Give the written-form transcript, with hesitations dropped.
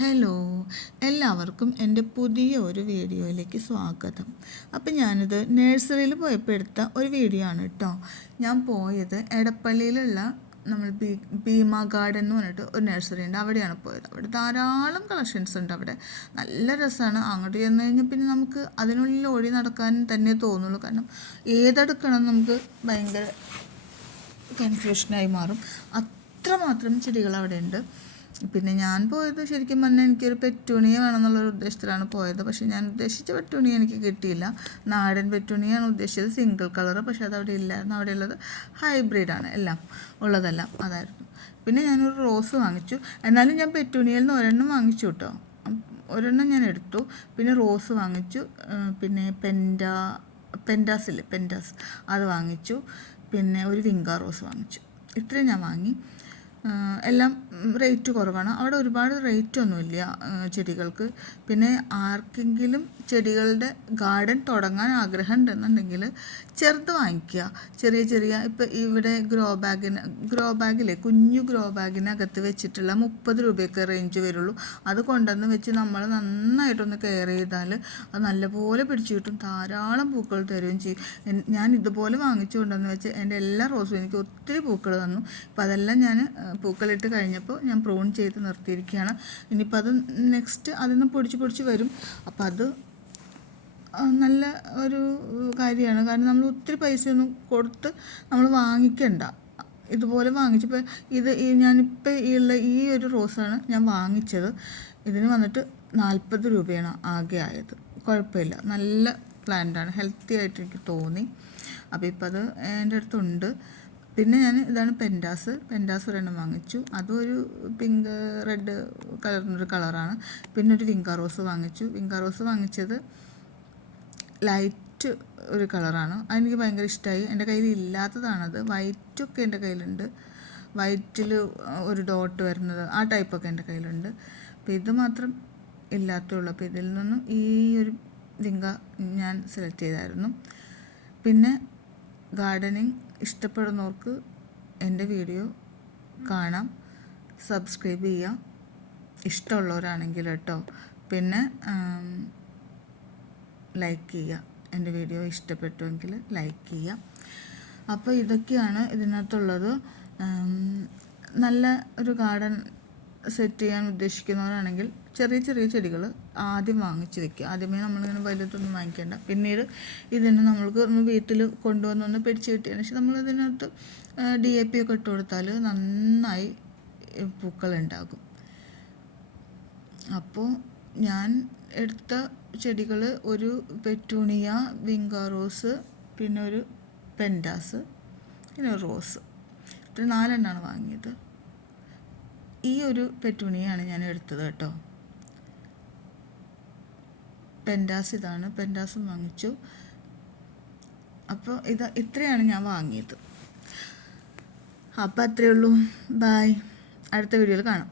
Hello, എല്ലാവർക്കും എൻ്റെ പുതിയ ഒരു വീഡിയോയിലേക്ക് സ്വാഗതം. അപ്പം ഞാനിത് നഴ്സറിയിൽ പോയപ്പോൾ എടുത്ത ഒരു വീഡിയോ ആണ് കേട്ടോ. ഞാൻ പോയത് എടപ്പള്ളിയിലുള്ള നമ്മൾ ഭീമ ഗാർഡൻ എന്ന് പറഞ്ഞിട്ട് ഒരു നഴ്സറി ഉണ്ട്, അവിടെയാണ് പോയത്. അവിടെ ധാരാളം കളക്ഷൻസ് ഉണ്ട്. അവിടെ നല്ല രസമാണ്. അങ്ങോട്ട് ചെന്ന് കഴിഞ്ഞാൽ പിന്നെ നമുക്ക് അതിനുള്ളിൽ ഓടി നടക്കാൻ തന്നെ തോന്നുള്ളൂ. കാരണം ഏതെടുക്കണം നമുക്ക് ഭയങ്കര കൺഫ്യൂഷനായി മാറും. അത്രമാത്രം ചെടികൾ അവിടെ ഉണ്ട്. പിന്നെ ഞാൻ പോയത് ശരിക്കും പറഞ്ഞാൽ എനിക്കൊരു പെറ്റൂണിയ വേണമെന്നുള്ളൊരു ഉദ്ദേശത്തിലാണ് പോയത്. പക്ഷേ ഞാൻ ഉദ്ദേശിച്ച പെറ്റൂണിയ എനിക്ക് കിട്ടിയില്ല. നാടൻ പെറ്റൂണിയാണ് ഉദ്ദേശിച്ചത്, സിംഗിൾ കളർ. പക്ഷേ അതവിടെ ഇല്ലായിരുന്നു. അവിടെ ഉള്ളത് ഹൈബ്രിഡാണ്, എല്ലാം ഉള്ളതെല്ലാം അതായിരുന്നു. പിന്നെ ഞാനൊരു റോസ് വാങ്ങിച്ചു. എന്നാലും ഞാൻ പെറ്റൂണിയയിൽ നിന്ന് ഒരെണ്ണം വാങ്ങിച്ചു കേട്ടോ. ഒരെണ്ണം ഞാൻ എടുത്തു. പിന്നെ റോസ് വാങ്ങിച്ചു. പിന്നെ പെൻഡാസ് അത് വാങ്ങിച്ചു. പിന്നെ ഒരു വിങ്കാ റോസ് വാങ്ങിച്ചു. ഇത്രയും ഞാൻ വാങ്ങി. എല്ലാം റേറ്റ് കുറവാണ്. അവിടെ ഒരുപാട് റേറ്റൊന്നുമില്ല ചെടികൾക്ക്. പിന്നെ ആർക്കെങ്കിലും ചെടികളുടെ ഗാർഡൻ തുടങ്ങാൻ ആഗ്രഹം ഉണ്ടെന്നുണ്ടെങ്കിൽ ചെറുത് വാങ്ങിക്കുക. ചെറിയ ഇപ്പോൾ ഇവിടെ ഗ്രോ ബാഗിലെ കുഞ്ഞു ഗ്രോ ബാഗിനകത്ത് വെച്ചിട്ടുള്ള 30 രൂപയൊക്കെ റേഞ്ച് വരുള്ളൂ. അത് കൊണ്ടുവന്ന് വെച്ച് നമ്മൾ നന്നായിട്ടൊന്ന് കെയർ ചെയ്താൽ അത് നല്ലപോലെ പിടിച്ചു കിട്ടും. ധാരാളം പൂക്കൾ തരുകയും ചെയ്യും. ഞാൻ ഇതുപോലെ വാങ്ങിച്ചു കൊണ്ടുവന്ന് വെച്ച് എൻ്റെ എല്ലാ റോസും എനിക്ക് ഒത്തിരി പൂക്കൾ തന്നു. അപ്പോൾ അതെല്ലാം ഞാൻ പൂക്കളിട്ട് കഴിഞ്ഞപ്പോൾ ഞാൻ പ്രൂൺ ചെയ്ത് നിർത്തിയിരിക്കുകയാണ്. ഇനിയിപ്പോൾ അത് നെക്സ്റ്റ് അതിൽ നിന്ന് പൊടിച്ച് വരും. അപ്പോൾ അത് നല്ല ഒരു കാര്യമാണ്. കാരണം നമ്മൾ ഒത്തിരി പൈസയൊന്നും കൊടുത്ത് നമ്മൾ വാങ്ങിക്കണ്ട. ഇതുപോലെ വാങ്ങിച്ചപ്പോൾ ഞാനിപ്പോൾ ഉള്ള ഈ ഒരു റോസാണ് ഞാൻ വാങ്ങിച്ചത്. ഇതിന് വന്നിട്ട് 40 രൂപയാണ് ആകെ ആയത്. കുഴപ്പമില്ല, നല്ല പ്ലാന്റാണ്, ഹെൽത്തി ആയിട്ട് എനിക്ക് തോന്നി. അപ്പോൾ ഇപ്പോൾ അത് എൻ്റെ അടുത്തുണ്ട്. പിന്നെ ഞാൻ ഇതാണ് പെൻഡാസ് ഒരെണ്ണം വാങ്ങിച്ചു. അതും ഒരു പിങ്ക് റെഡ് കളറിനൊരു കളറാണ്. പിന്നെ ഒരു വിങ്കാ റോസ് വാങ്ങിച്ചത് ലൈറ്റ് ഒരു കളറാണ്. അതെനിക്ക് ഭയങ്കര ഇഷ്ടമായി. എൻ്റെ കയ്യിൽ ഇല്ലാത്തതാണത്. വൈറ്റൊക്കെ എൻ്റെ കയ്യിലുണ്ട്. വൈറ്റിൽ ഒരു ഡോട്ട് വരുന്നത് ആ ടൈപ്പൊക്കെ എൻ്റെ കയ്യിലുണ്ട്. അപ്പോൾ ഇത് മാത്രം ഇല്ലാത്തുള്ളൂ. അപ്പോൾ ഇതിൽ നിന്നും ഈ ഒരു വിങ്ക ഞാൻ സെലക്ട് ചെയ്തായിരുന്നു. പിന്നെ ഗാർഡനിങ് ഇഷ്ടപ്പെടുന്നവർക്ക് എൻ്റെ വീഡിയോ കാണാം, സബ്സ്ക്രൈബ് ചെയ്യുക ഇഷ്ടമുള്ളവരാണെങ്കിൽ കേട്ടോ. പിന്നെ ലൈക്ക് ചെയ്യുക. എൻ്റെ വീഡിയോ ഇഷ്ടപ്പെട്ടുവെങ്കിൽ ലൈക്ക് ചെയ്യുക. അപ്പോൾ ഇതൊക്കെയാണ് ഇതിനകത്തുള്ളത്. നല്ല ഒരു ഗാർഡൻ സെറ്റ് ചെയ്യാൻ ഉദ്ദേശിക്കുന്നവരാണെങ്കിൽ ചെറിയ ചെടികൾ ആദ്യം വാങ്ങിച്ച് വെക്കുക. ആദ്യമേ നമ്മളിങ്ങനെ വലുതൊന്നും വാങ്ങിക്കേണ്ട. പിന്നീട് ഇതിന് നമ്മൾക്ക് ഒന്ന് വീട്ടിൽ കൊണ്ടുവന്നൊന്ന് പിടിച്ച് കിട്ടിയതിന് ശേഷം നമ്മളിതിനകത്ത് DAP ഒക്കെ ഇട്ട് കൊടുത്താൽ നന്നായി പൂക്കളുണ്ടാകും. അപ്പോൾ ഞാൻ എടുത്ത ചെടികൾ ഒരു പെറ്റൂണിയ, വിങ്കാ റോസ്, പിന്നെ ഒരു പെൻഡാസ്, പിന്നെ ഒരു റോസ്, ഇത്ര 4 എണ്ണമാണ് വാങ്ങിയത്. ഈ ഒരു പെറ്റൂണിയാണ് ഞാൻ എടുത്തത് കേട്ടോ. പെൻഡാസും വാങ്ങിച്ചു. അപ്പോൾ ഇത്രയാണ് ഞാൻ വാങ്ങിയത്. അപ്പോൾ അത്രയേ ഉള്ളൂ. ബായ്. അടുത്ത വീഡിയോയിൽ കാണാം.